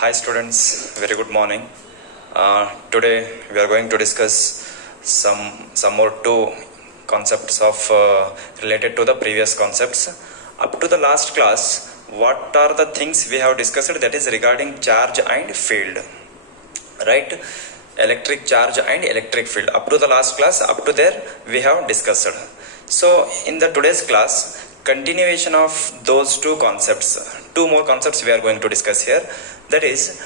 Hi students, very good morning. Today we are going to discuss some more two concepts of related to the previous concepts. Up to the last class, what are the things we have discussed, that is regarding charge and field, right? Electric charge and electric field. Up to the last class, up to there we have discussed. So in the today's class, continuation of those two concepts, two more concepts we are going to discuss here, that is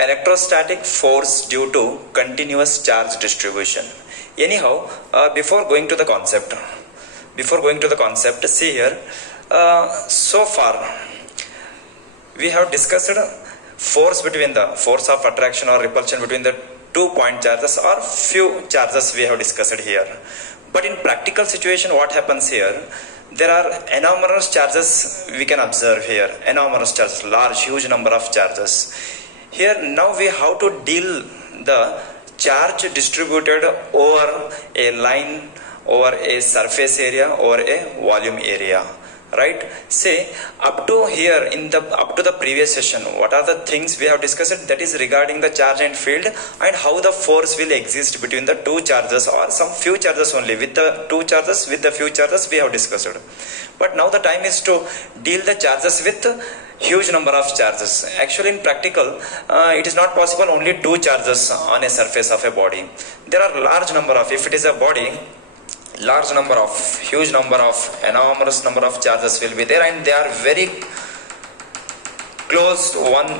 electrostatic force due to continuous charge distribution. Anyhow, before going to the concept, see here, so far we have discussed force between the force of attraction or repulsion between the 2 point charges or few charges we have discussed here. But in practical situation, what happens here? There are enormous charges we can observe here. Enormous charges, large, huge number of charges. Here now we have to deal the charge distributed over a line, over a surface area, over a volume area. Right? Say up to here up to the previous session, what are the things we have discussed? That is regarding the charge and field and how the force will exist between the two charges or some few charges only. With the two charges, with the few charges we have discussed. But now the time is to deal the charges with huge number of charges. Actually in practical, it is not possible only two charges on a surface of a body. There are large number of, if it is a body, large number of, huge number of, enormous number of charges will be there, and they are very close one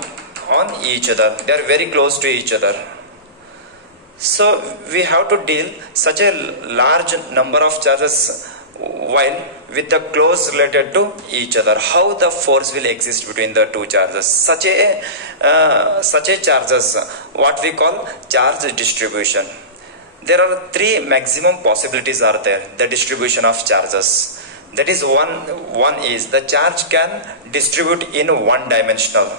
on each other. They are very close to each other. So we have to deal such a large number of charges while with the close related to each other. How the force will exist between the two charges? Such a charges, what we call charge distribution. There are three maximum possibilities are there, the distribution of charges. That is one is the charge can distribute in one dimensional.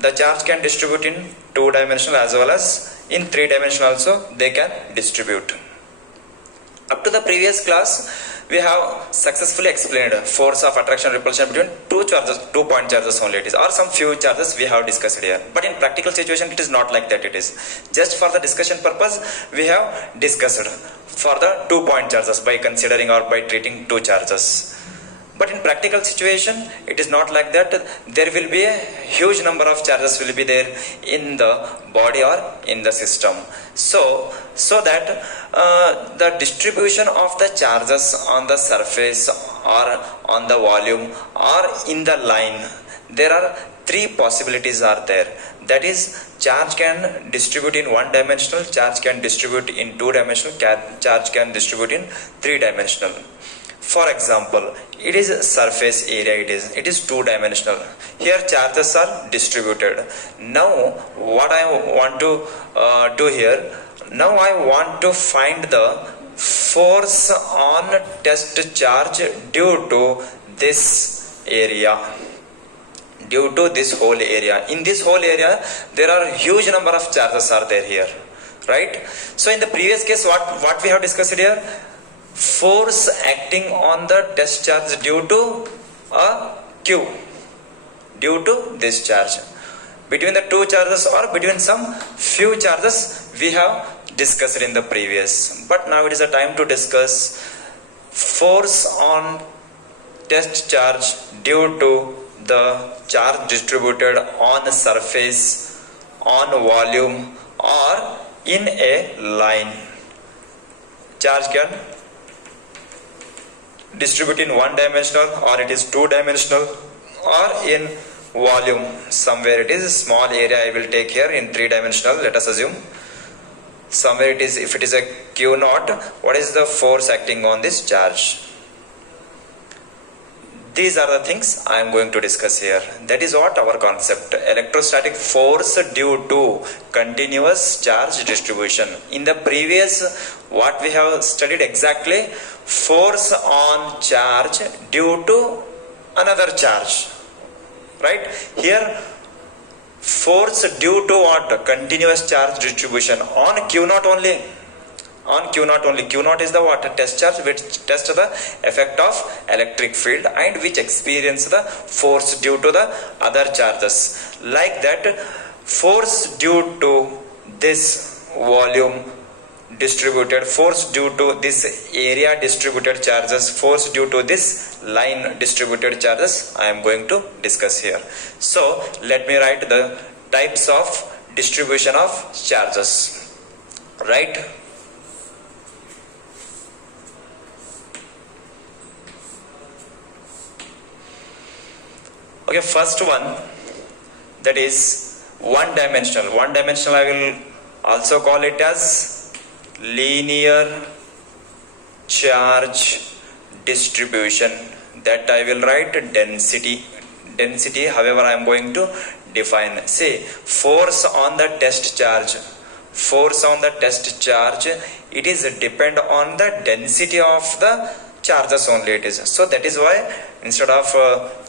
The charge can distribute in two dimensional as well as in three dimensional also they can distribute. Up to the previous class, we have successfully explained force of attraction repulsion between two charges, 2 point charges only it is, or some few charges we have discussed here. But in practical situation, it is not like that. It is just for the discussion purpose we have discussed for the 2 point charges by considering or by treating two charges. But in practical situation, it is not like that. There will be a huge number of charges will be there in the body or in the system. So that the distribution of the charges on the surface or on the volume or in the line, there are three possibilities are there. That is, charge can distribute in one dimensional, charge can distribute in two dimensional, charge can distribute in three dimensional. For example, it is surface area, it is two dimensional. Here charges are distributed. Now what I want to do here, now I want to find the force on test charge due to this area, due to this whole area. In this whole area there are huge number of charges are there here, right? So in the previous case, what we have discussed here, force acting on the test charge due to a Q, due to this charge between the two charges or between some few charges we have discussed in the previous. But now it is a time to discuss force on test charge due to the charge distributed on a surface, on volume or in a line. Charge can distribute in one dimensional or it is two dimensional or in volume. Somewhere it is a small area I will take here in three dimensional, let us assume. Somewhere it is, if it is a Q naught, what is the force acting on this charge? These are the things I am going to discuss here. That is what our concept, electrostatic force due to continuous charge distribution. In the previous, what we have studied exactly, force on charge due to another charge, right? Here force due to what? Continuous charge distribution on Q naught only. on Q naught only. Q naught is the what? Test charge which test the effect of electric field and which experience the force due to the other charges. Like that, force due to this volume distributed, force due to this area distributed charges, force due to this line distributed charges, I am going to discuss here. So let me write the types of distribution of charges. Right? Okay, first one, that is one dimensional. One dimensional, I will also call it as linear charge distribution. That I will write density. Density, however, I am going to define. Say, force on the test charge. Force on the test charge, it is depend on the density of the charges only it is. So that is why instead of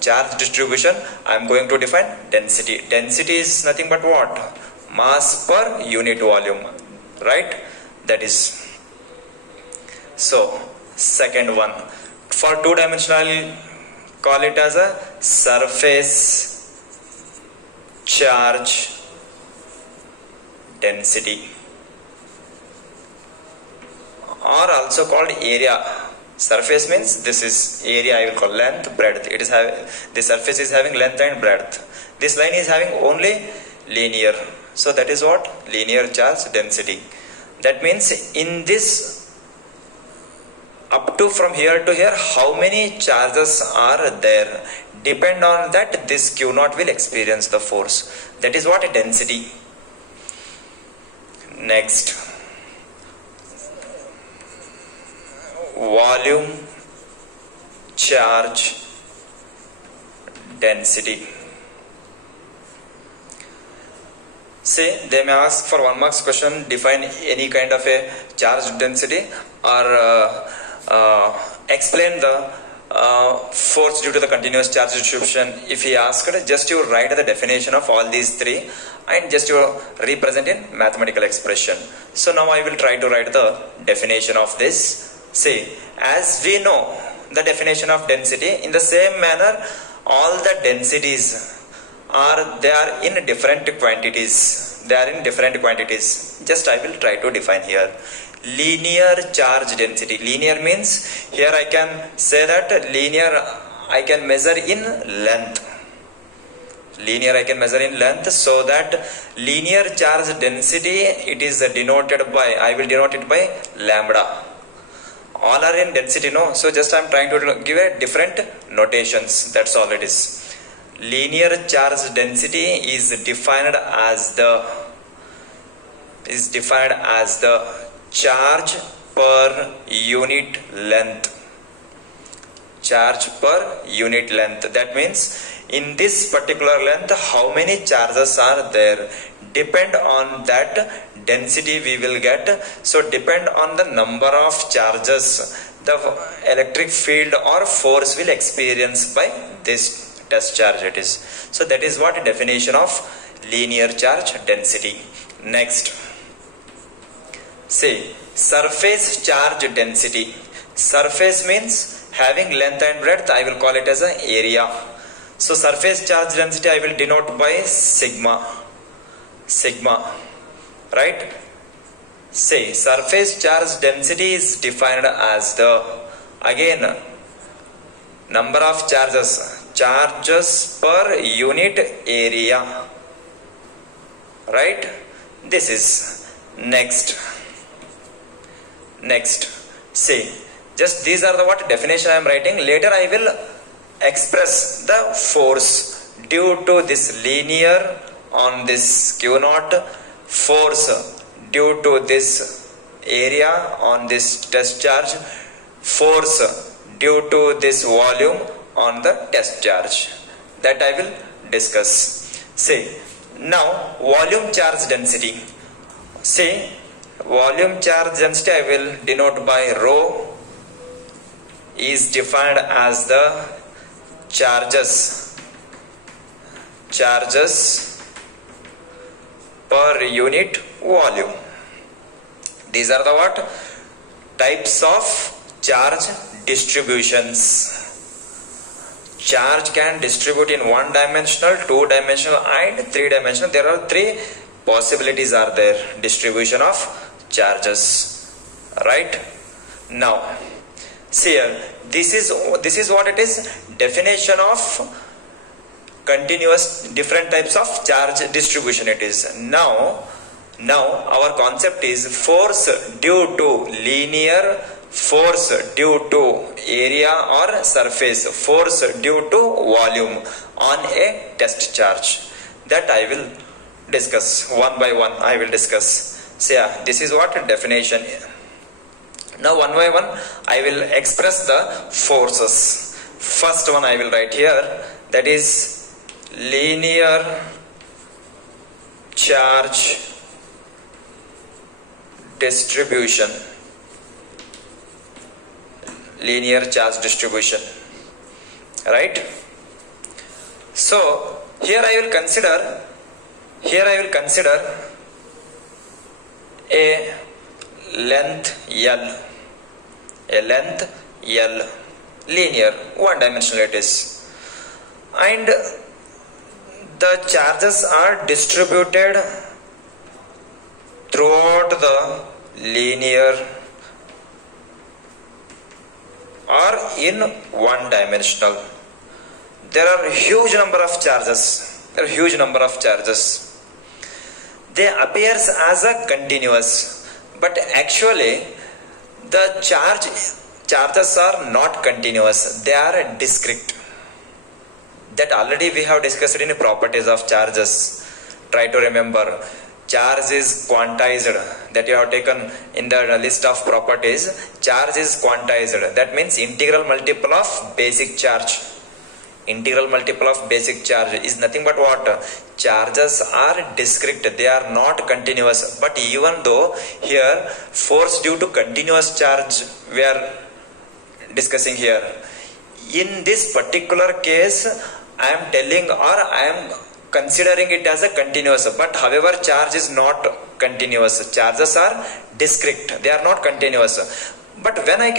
charge distribution, I am going to define density. Density is nothing but what? Mass per unit volume. Right? That is. So, second one. For two dimensional, I will call it as a surface charge density, or also called area. Surface means this is area, I will call length, breadth. It is having, the surface is having length and breadth. This line is having only linear. So that is what? Linear charge density. That means in this, up to from here to here, how many charges are there? Depend on that, this Q naught will experience the force. That is what? Density. Next, volume charge density. Say, they may ask for 1 marks question, define any kind of a charge density, or explain the force due to the continuous charge distribution. If he asked, just you write the definition of all these three and just you represent in mathematical expression. So now I will try to write the definition of this. See, as we know the definition of density, in the same manner all the densities are, they are in different quantities. They are in different quantities. Just I will try to define here. Linear charge density. Linear means here I can say that linear I can measure in length. Linear I can measure in length, so that linear charge density, it is denoted by, I will denote it by lambda. All are in density, no? So just I am trying to give a different notations. That's all it is. Linear charge density is defined as the charge per unit length. Charge per unit length. That means in this particular length, how many charges are there? Depend on that density we will get. So depend on the number of charges, the electric field or force will experience by this test charge it is. So that is what definition of linear charge density. Next, say surface charge density. Surface means having length and breadth. I will call it as an area. So surface charge density I will denote by sigma. Right? Say surface charge density is defined as the, again, number of charges per unit area. Right? This is next. Say, just these are the what definition I am writing. Later I will express the force due to this linear on this Q naught, force due to this area on this test charge, force due to this volume on the test charge. That I will discuss. Say, now volume charge density. Say, volume charge density I will denote by rho, is defined as the charges per unit volume. These are the what? types of charge distributions. Charge can distribute in one dimensional, two dimensional and three dimensional. There are three possibilities are there, distribution of charges, right? Now see here, this is what it is, definition of continuous different types of charge distribution it is. Now our concept is force due to linear, force due to area or surface, force due to volume on a test charge. That I will discuss one by one. I will discuss. So yeah, this is what definition. Now one by one I will express the forces. First one I will write here, that is linear charge distribution. Linear charge distribution, right? So here I will consider a length L, linear, one dimensional it is, and the charges are distributed throughout the linear or in one dimensional. There are huge number of charges. They appears as a continuous, but actually the charges are not continuous. They are discrete. That already we have discussed in properties of charges. Try to remember. Charge is quantized, that you have taken in the list of properties. Charge is quantized, that means integral multiple of basic charge. Integral multiple of basic charge is nothing but what? Charges are discrete, they are not continuous. But even though here force due to continuous charge we are discussing here, in this particular case I am telling, or I am considering it as a continuous, but however charge is not continuous. Charges are discrete, they are not continuous. But when I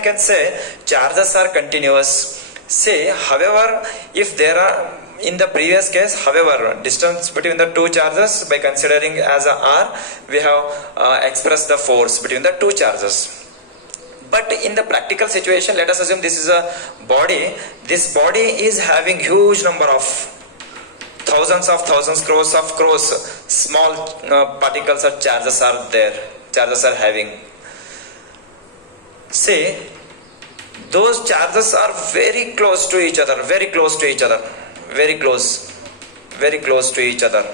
can say charges are continuous, say however if there are, in the previous case, however distance between the two charges by considering as a r, we have expressed the force between the two charges. But in the practical situation, let us assume this is a body. This body is having huge number of thousands, crores of small particles or charges are there. Charges are having. Say, those charges are very close to each other. Very close to each other.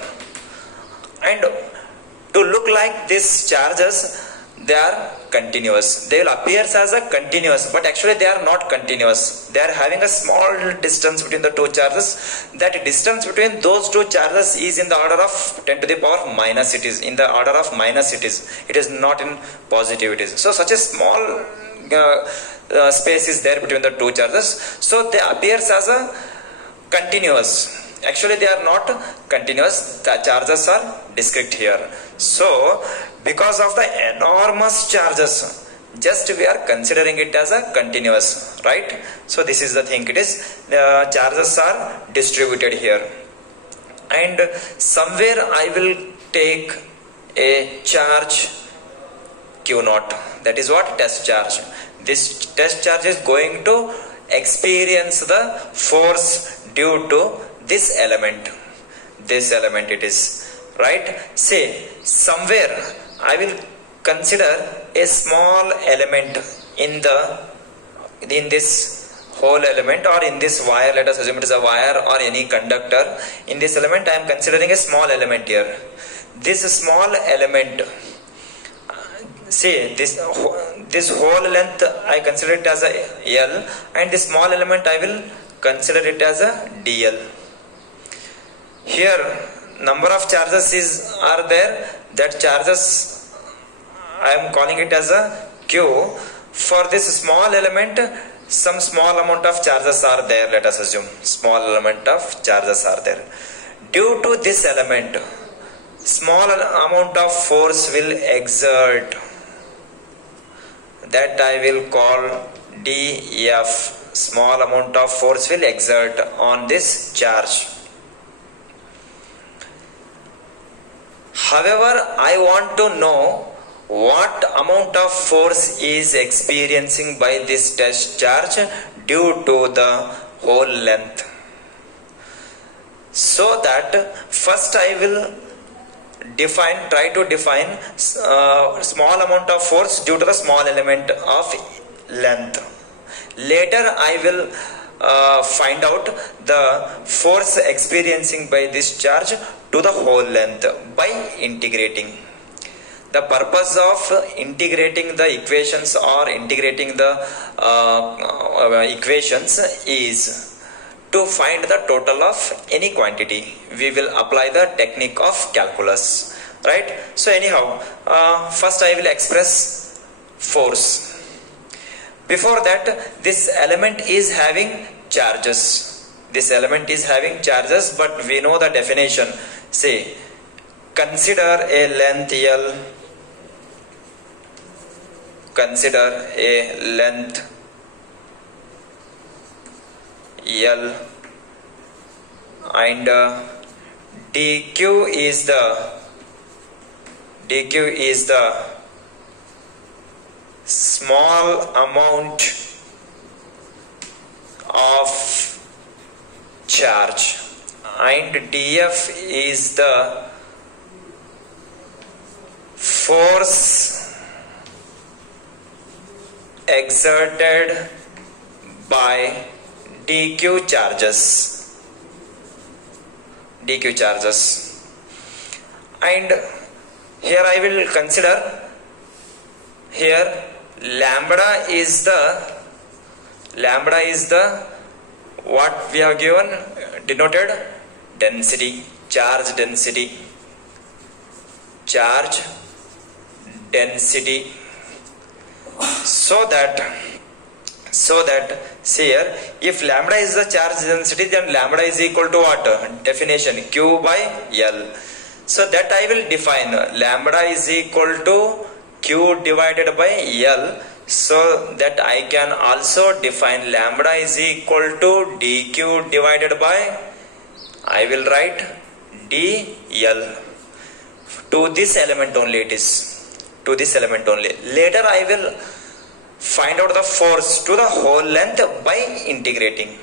And to look like these charges, they are continuous. They will appear as a continuous, but actually they are not continuous. They are having a small distance between the two charges. That distance between those two charges is in the order of 10 to the power minus it is. In the order of minus it is. It is not in positive it is. So such a small space is there between the two charges. So they appears as a continuous. Actually they are not continuous. The charges are discrete here. So because of the enormous charges, just we are considering it as a continuous, right? So this is the thing, it is the charges are distributed here, and somewhere I will take a charge Q naught, that is what? Test charge. This test charge is going to experience the force due to this element it is, right? Say somewhere I will consider a small element in this whole element, or in this wire. Let us assume it is a wire or any conductor. In this element I am considering a small element here. This small element, say this whole length I consider it as a L, and this small element I will consider it as a DL. Here number of charges are there. That charges I am calling it as a Q. For this small element, some small amount of charges are there. Let us assume small element of charges are there. Due to this element, small amount of force will exert that I will call dF. Small amount of force will exert on this charge. However, I want to know what amount of force is experiencing by this test charge due to the whole length. So that first I will try to define small amount of force due to the small element of length. Later I will find out the force experiencing by this charge to the whole length by integrating. The purpose of integrating the equations or integrating the equations is to find the total of any quantity. We will apply the technique of calculus, right? So anyhow, first I will express force. Before that, this element is having charges. This element is having charges, but we know the definition. Say, consider a length L. Consider a length L, and dq is the small amount of charge, and dF is the force exerted by dq charges. And here I will consider, here lambda is the what we have given, denoted density, charge density. So that see here, if lambda is the charge density, then lambda is equal to what? Definition, Q by L. So that I will define lambda is equal to Q divided by L, so that I can also define lambda is equal to dQ divided by, I will write dL. To this element only it is. To this element only. Later I will find out the force to the whole length by integrating.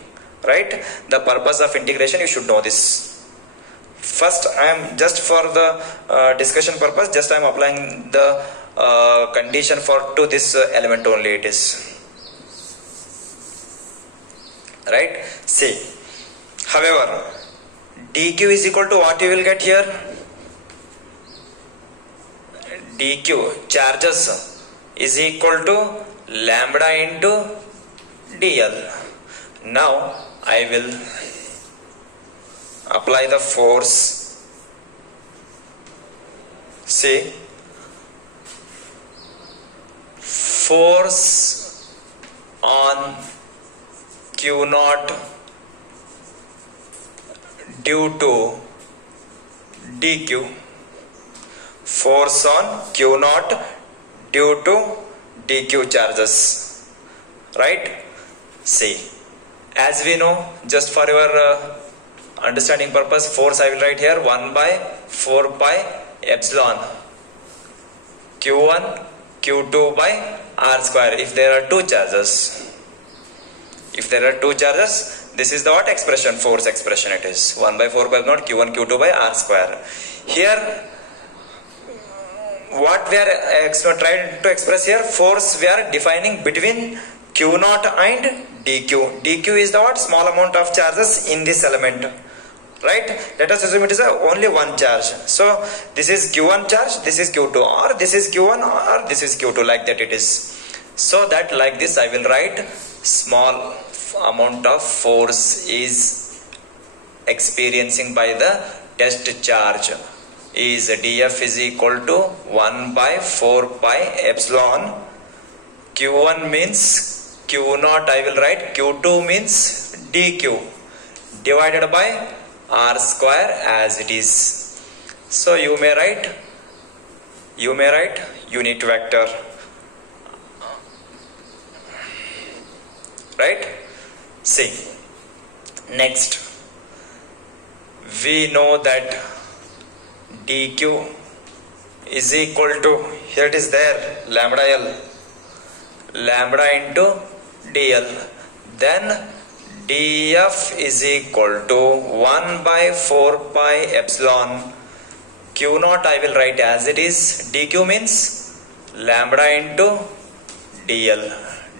Right? The purpose of integration, you should know this. First, I am just for the discussion purpose, just I am applying the condition to this element only it is. Right? See. However, dq is equal to what you will get here? dq, charges, is equal to lambda into dl. Now I will apply the force. See, force on Q naught due to dq. Force on Q naught due to dq charges. Right? See, as we know, just for your understanding purpose, force I will write here 1 by 4 pi epsilon Q1 Q2 by R square if there are two charges. If there are two charges, this is the what expression, force expression it is. 1 by 4 pi epsilon Q1 Q2 by R square. Here what we are trying to express here, force we are defining between Q naught and dq. dq is the what? Small amount of charges in this element. Right? Let us assume it is only one charge. So this is Q1 charge, this is Q2, or this is Q1 or this is Q2, like that it is. So that like this I will write small amount of force is experiencing by the test charge is dF is equal to 1 by 4 pi epsilon. Q1 means Q naught I will write, Q2 means dq divided by R square as it is. So you may write unit vector right? See, next we know that dq is equal to, here it is there, lambda L, lambda into dl, then df is equal to 1 by 4 pi epsilon q naught. I will write as it is. dq means lambda into dl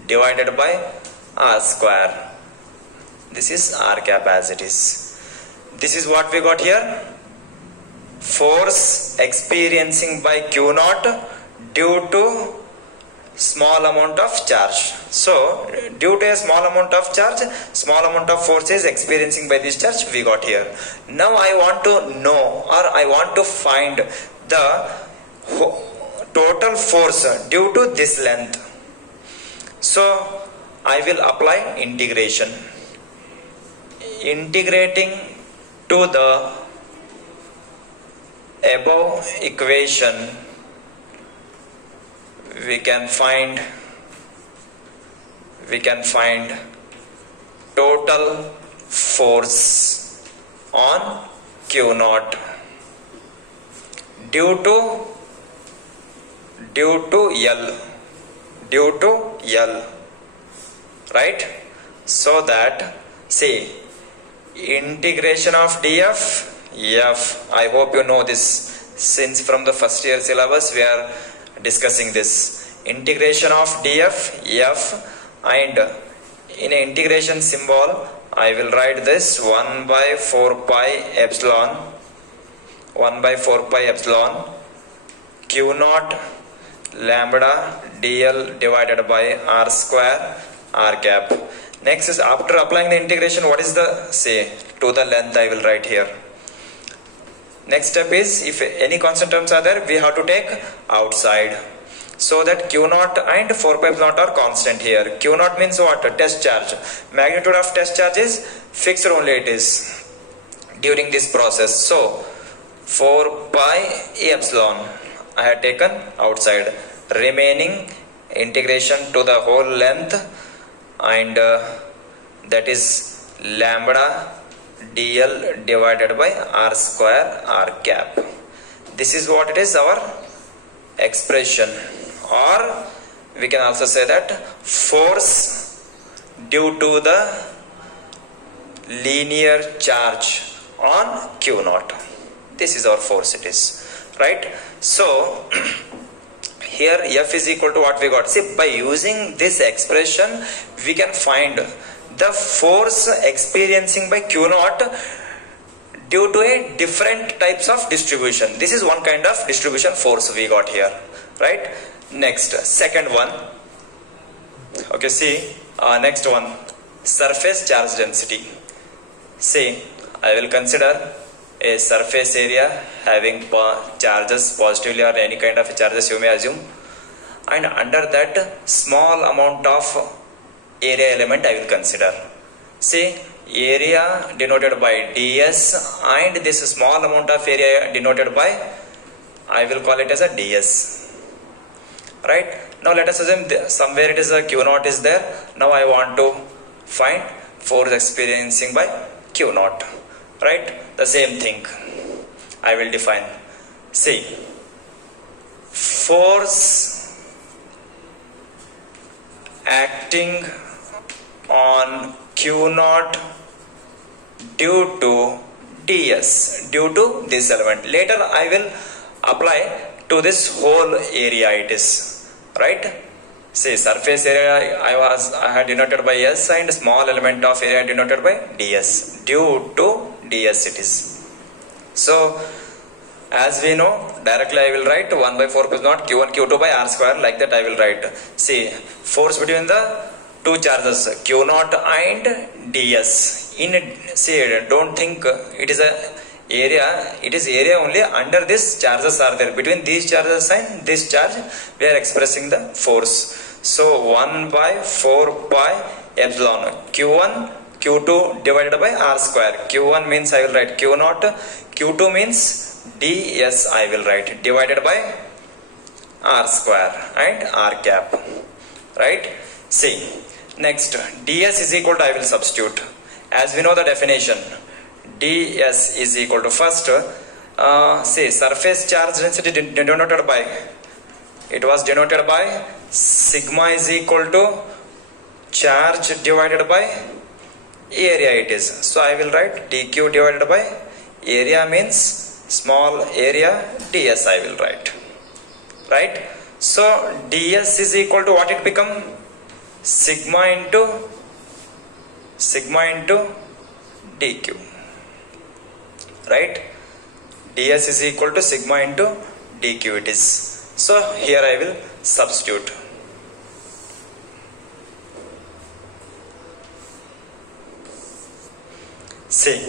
divided by r square. This is r cap as it is. This is what we got here. Force experiencing by q naught due to small amount of charge. So due to a small amount of charge, small amount of force is experiencing by this charge we got here. Now I want to know, or I want to find the total force due to this length. So I will apply integration. Integrating to the above equation, we can find total force on q naught due to L, right? So that, see, integration of df, f, I hope you know this, since from the first year syllabus we are discussing this. Integration of df, f, and in an integration symbol I will write this 1 by 4 pi epsilon q naught lambda dl divided by r square r cap. Next is, after applying the integration, what is the, say, to the length I will write here. Next step is, if any constant terms are there, we have to take outside, so that q naught and 4 pi naught are constant here. Q naught means what? Test charge. Magnitude of test charge is fixed only, it is during this process. So 4 pi epsilon I have taken outside. Remaining integration to the whole length, and that is lambda dl divided by r square r cap. This is what it is, our expression. Or we can also say that force due to the linear charge on q naught. This is our force, it is, right? So here f is equal to what we got. See, by using this expression we can find the force experiencing by q naught due to a different types of distribution. This is one kind of distribution force we got here, right? Next, second one. Okay, see, next one, surface charge density. See, I will consider a surface area having charges positively or any kind of charges you may assume, and under that small amount of area element I will consider. See, area denoted by ds, and this small amount of area denoted by, I will call it as a ds, right? Now let us assume somewhere it is a q naught is there. Now I want to find force experiencing by q naught, right? The same thing I will define. See, force acting on q naught due to ds, due to this element. Later I will apply to this whole area, it is, right? See, surface area I had denoted by s, and small element of area denoted by ds. Due to ds it is. So as we know, directly I will write 1 by 4 pi naught q1 q2 by r square, like that I will write. See, force between the two charges q naught and ds. See, don't think it is a area, it is area only. Under this charges are there, between these charges and this charge we are expressing the force. So 1 by 4 pi epsilon q1 q2 divided by r square. q1 means I will write q naught, q2 means ds I will write, divided by r square and r cap, right? See, Next, ds is equal to, I will substitute. As we know the definition, ds is equal to, first, say surface charge density denoted by, it was denoted by sigma is equal to charge divided by area it is. So I will write dq divided by area means small area, ds I will write. Right? So ds is equal to what it become? Sigma into dq. Right? ds is equal to sigma into dq it is. So here I will substitute. See,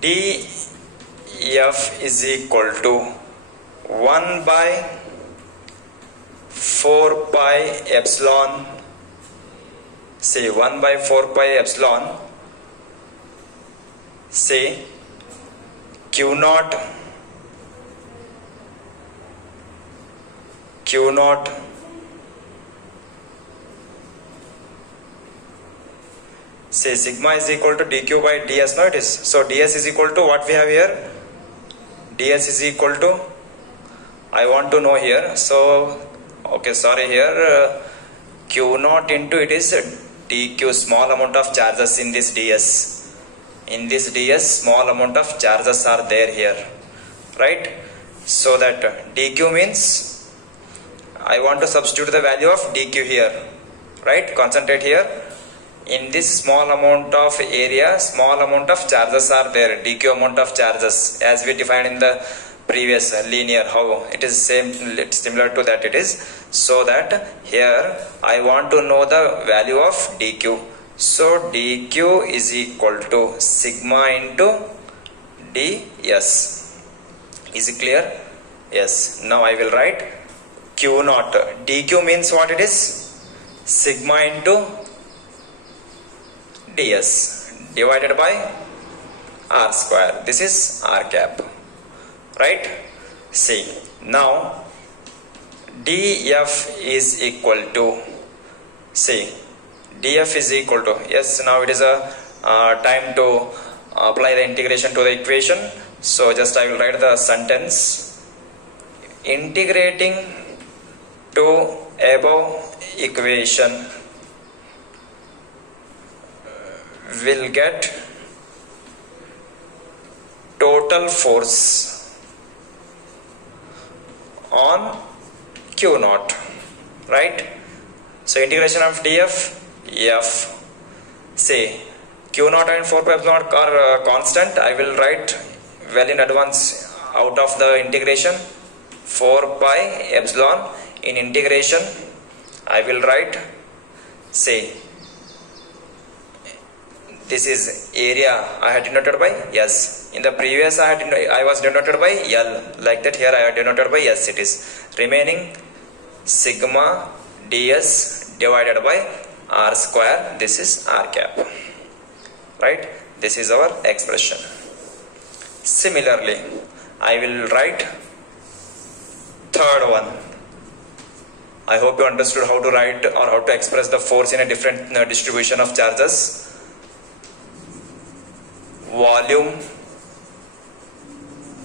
df is equal to 1 by 4 pi epsilon, say 1 by 4 pi epsilon, say q naught say sigma is equal to dq by ds, no it is. So ds is equal to what we have here? ds is equal to, I want to know here, so okay, sorry, here q naught into it is dq, small amount of charges in this ds. In this ds, small amount of charges are there here, right? So that dq means I want to substitute the value of dq here, right? Concentrate here. In this small amount of area, small amount of charges are there, dq amount of charges, as we defined in the previous linear, how it is same, similar to that it is. So that here I want to know the value of dq. So dq is equal to sigma into ds. Is it clear? Yes. Now I will write q naught. dq means what it is? Sigma into ds divided by r square. This is r cap. Right? See, now df is equal to, see, df is equal to, yes, now it is a time to apply the integration to the equation. So just I will write the sentence, integrating to above equation will get total force on q naught, right? So integration of df, f, say q naught and 4 pi epsilon naught are constant. I will write well in advance out of the integration 4 pi epsilon. In integration I will write, say this is area I had denoted by s. In the previous I was denoted by L, like that here I have denoted by s it is. Remaining sigma ds divided by r square, this is r cap, right? This is our expression. Similarly, I will write third one. I hope you understood how to write or how to express the force in a different distribution of charges. Volume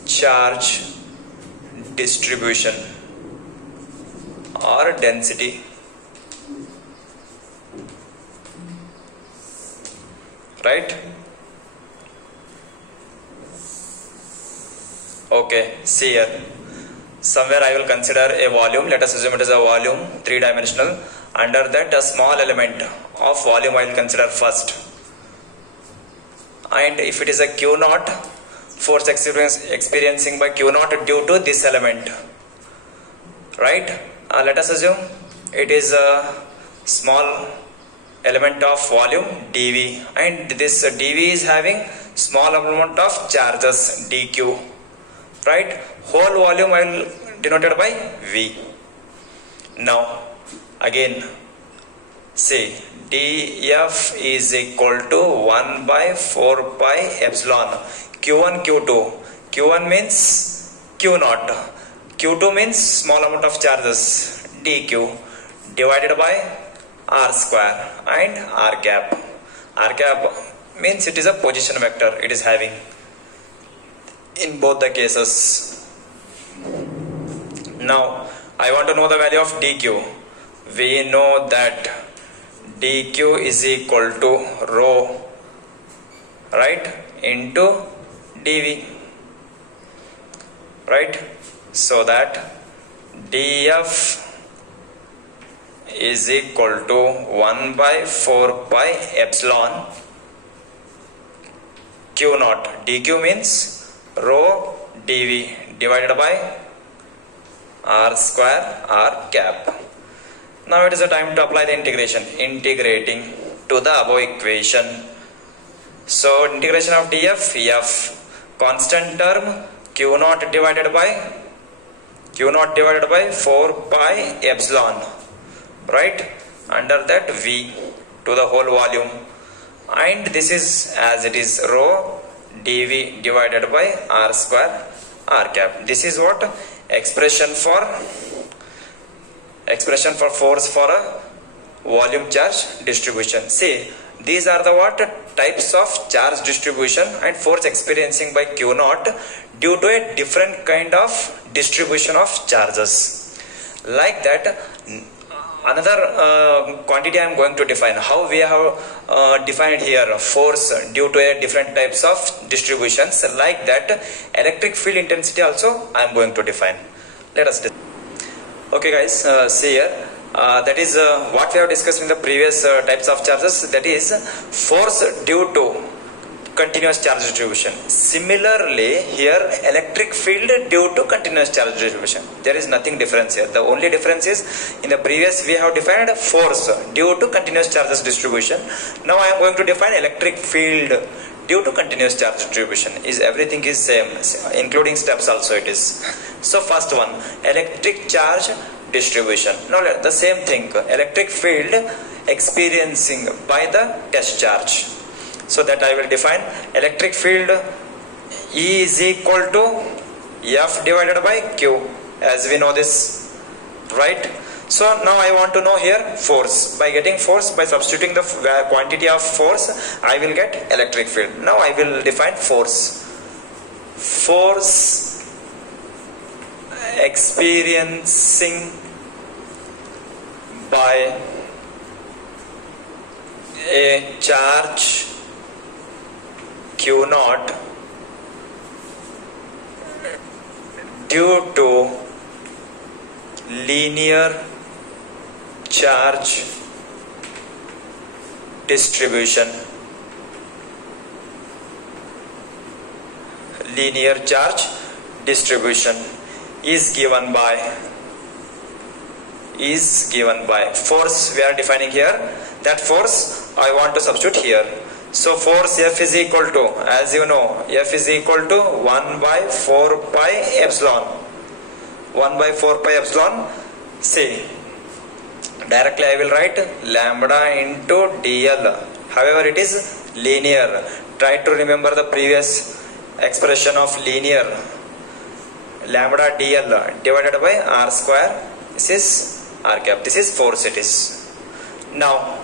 charge distribution or density, right? Okay, see here, somewhere I will consider a volume. Let us assume it is a volume, 3-dimensional. Under that, a small element of volume I will consider first. And if it is a q naught, force experiencing by q naught due to this element, right? Let us assume it is a small element of volume dv, and this dv is having small amount of charges dq, right? Whole volume I will denoted by v. Now again, say df is equal to 1 by 4 pi epsilon q1 q2. q1 means q naught, q2 means small amount of charges dq, divided by r square and r cap. R cap means it is a position vector it is having in both the cases. Now I want to know the value of dq. We know that dq is equal to rho, right, into dv, right? So that df is equal to 1 by 4 pi epsilon q naught. dq means rho dv divided by r square r cap. Now it is a time to apply the integration. Integrating to the above equation. So integration of df, f constant term q naught divided by 4 pi epsilon, right, under that v to the whole volume, and this is as it is rho dv divided by r square r cap. This is what expression for force for a volume charge distribution. See, these are the what types of charge distribution and force experiencing by q naught due to a different kind of distribution of charges. Like that, another quantity I am going to define. How we have defined here force due to a different types of distributions. Like that, electric field intensity also I am going to define. Let us discuss. Okay guys, see here, that is what we have discussed in the previous types of charges, that is force due to continuous charge distribution. Similarly here, electric field due to continuous charge distribution. There is nothing difference here. The only difference is in the previous we have defined force due to continuous charges distribution. Now I am going to define electric field due to continuous charge distribution. Is everything is same, including steps also it is. So first one, electric charge distribution. Now the same thing, electric field experiencing by the test charge. So that I will define electric field E is equal to F divided by Q, as we know this, right? So now I want to know here force. By getting force, by substituting the quantity of force, I will get electric field. Now I will define force. Force experiencing by a charge q naught due to linear charge distribution. Linear charge distribution is given by force we are defining here. That force I want to substitute here. So force F is equal to, as you know, F is equal to 1 by 4 pi epsilon. 1 by 4 pi epsilon. See, directly I will write lambda into dl. However, it is linear. Try to remember the previous expression of linear. Lambda dl divided by r square. This is r cap. This is force it is. Now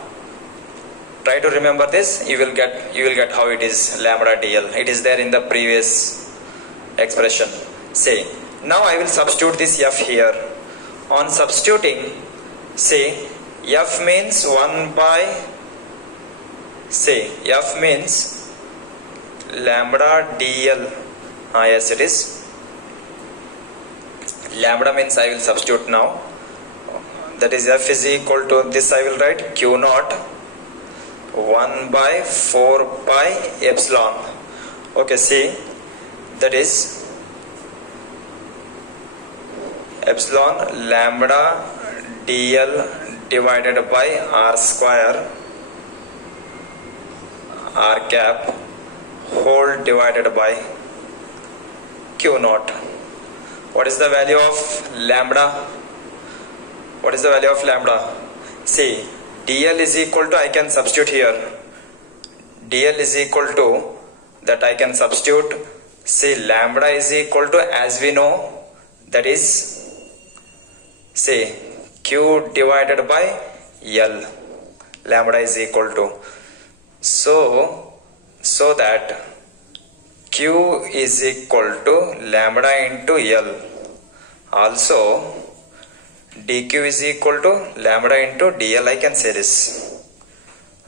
try to remember this. You will get how it is lambda dl. It is there in the previous expression. Say, now I will substitute this f here. On substituting, say f means 1 by, say f means lambda dl. Yes, it is. Lambda means I will substitute now. That is f is equal to this. I will write q naught 1 by 4 pi epsilon. Okay, see, that is epsilon lambda dl divided by r square r cap whole divided by q naught. What is the value of lambda? What is the value of lambda? See, dl is equal to, I can substitute here, dl is equal to, that I can substitute, say lambda is equal to, as we know, that is, say q divided by l. lambda is equal to, so that Q is equal to lambda into L. Also dq is equal to lambda into dl. I can say this,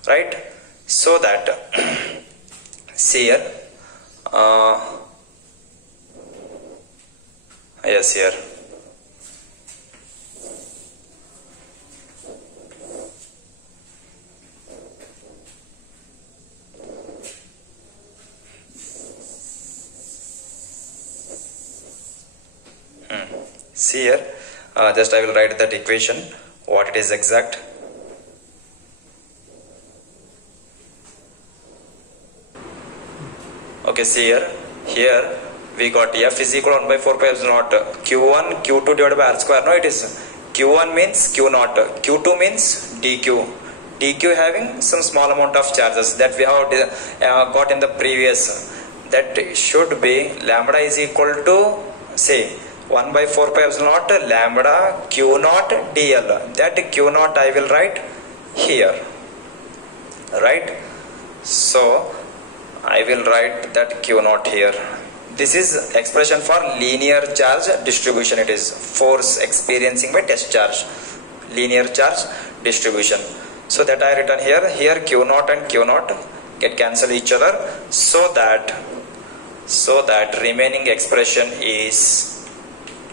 right? So that see here, yes, here see here, just I will write that equation, what it is exact. Okay, see here we got f is equal to 1 by 4 pi epsilon naught q1 q2 divided by r square. No, it is q1 means q naught, q2 means dq having some small amount of charges that we have got in the previous. That should be lambda is equal to, say, 1 by 4 pi epsilon naught lambda q naught dl. That q naught I will write here, right? So I will write that q naught here. This is expression for linear charge distribution. It is force experiencing by test charge, linear charge distribution. So that I written here q naught and q naught get cancel each other, so that remaining expression is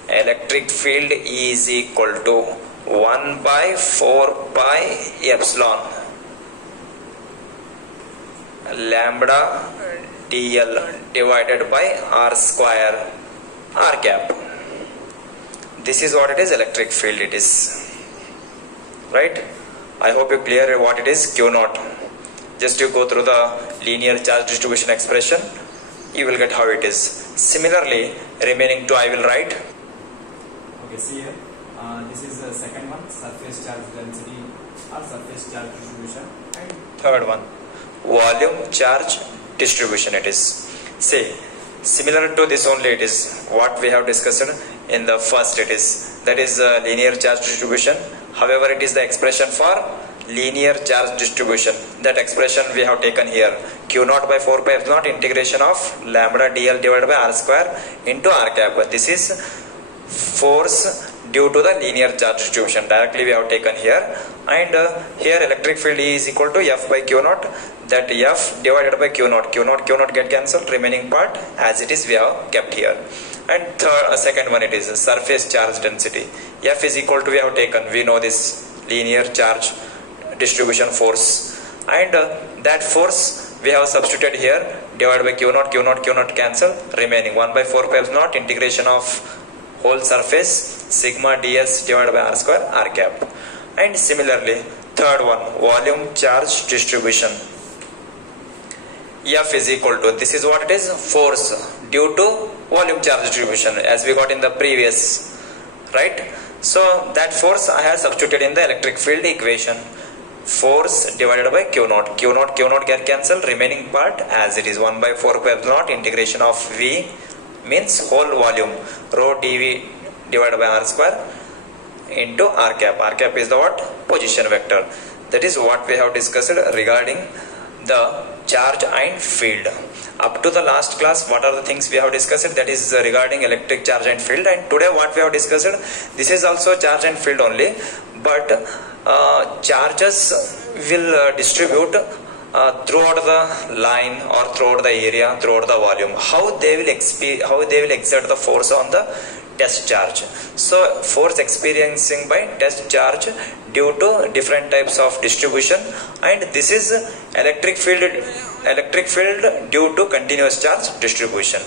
electric field is equal to 1 by 4 pi epsilon lambda dl divided by r square r cap. This is what it is, electric field it is, right? I hope you clear what it is, q naught. Just you go through the linear charge distribution expression, you will get how it is. Similarly, remaining two I will write. Okay, see here, this is the second one, surface charge density or surface charge distribution, and third one, volume charge distribution it is. Say, similar to this only it is what we have discussed in the first, it is, that is linear charge distribution. However, it is the expression for linear charge distribution. That expression we have taken here, q naught by 4 pi epsilon naught integration of lambda dl divided by r square into r cap. This is force due to the linear charge distribution, directly we have taken here. And here electric field is equal to f by q naught, that f divided by q naught get cancelled, remaining part as it is we have kept here. And second one, it is surface charge density. F is equal to, we have taken, we know this linear charge distribution force, and that force we have substituted here, divided by q naught cancel, remaining 1 by 4 pi epsilon naught integration of whole surface sigma ds divided by r square r cap. And similarly, third one, volume charge distribution. F is equal to, this is what it is, force due to volume charge distribution as we got in the previous, right? So that force I have substituted in the electric field equation. Force divided by q naught get cancelled, remaining part as it is 1 by 4 pi epsilon naught integration of v means whole volume rho dv divided by r square into r cap. R cap is the what? Position vector. That is what we have discussed regarding the charge and field. Up to the last class, what are the things we have discussed? That is regarding electric charge and field. And today what we have discussed, this is also charge and field only, but charges will distribute throughout the line or throughout the area, throughout the volume. How they will exert the force on the test charge. So force experiencing by test charge due to different types of distribution, and this is electric field due to continuous charge distribution.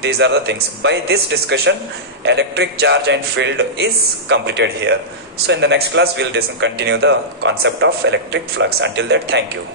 These are the things. By this discussion, electric charge and field is completed here. So in the next class, we'll continue the concept of electric flux. Until that, thank you.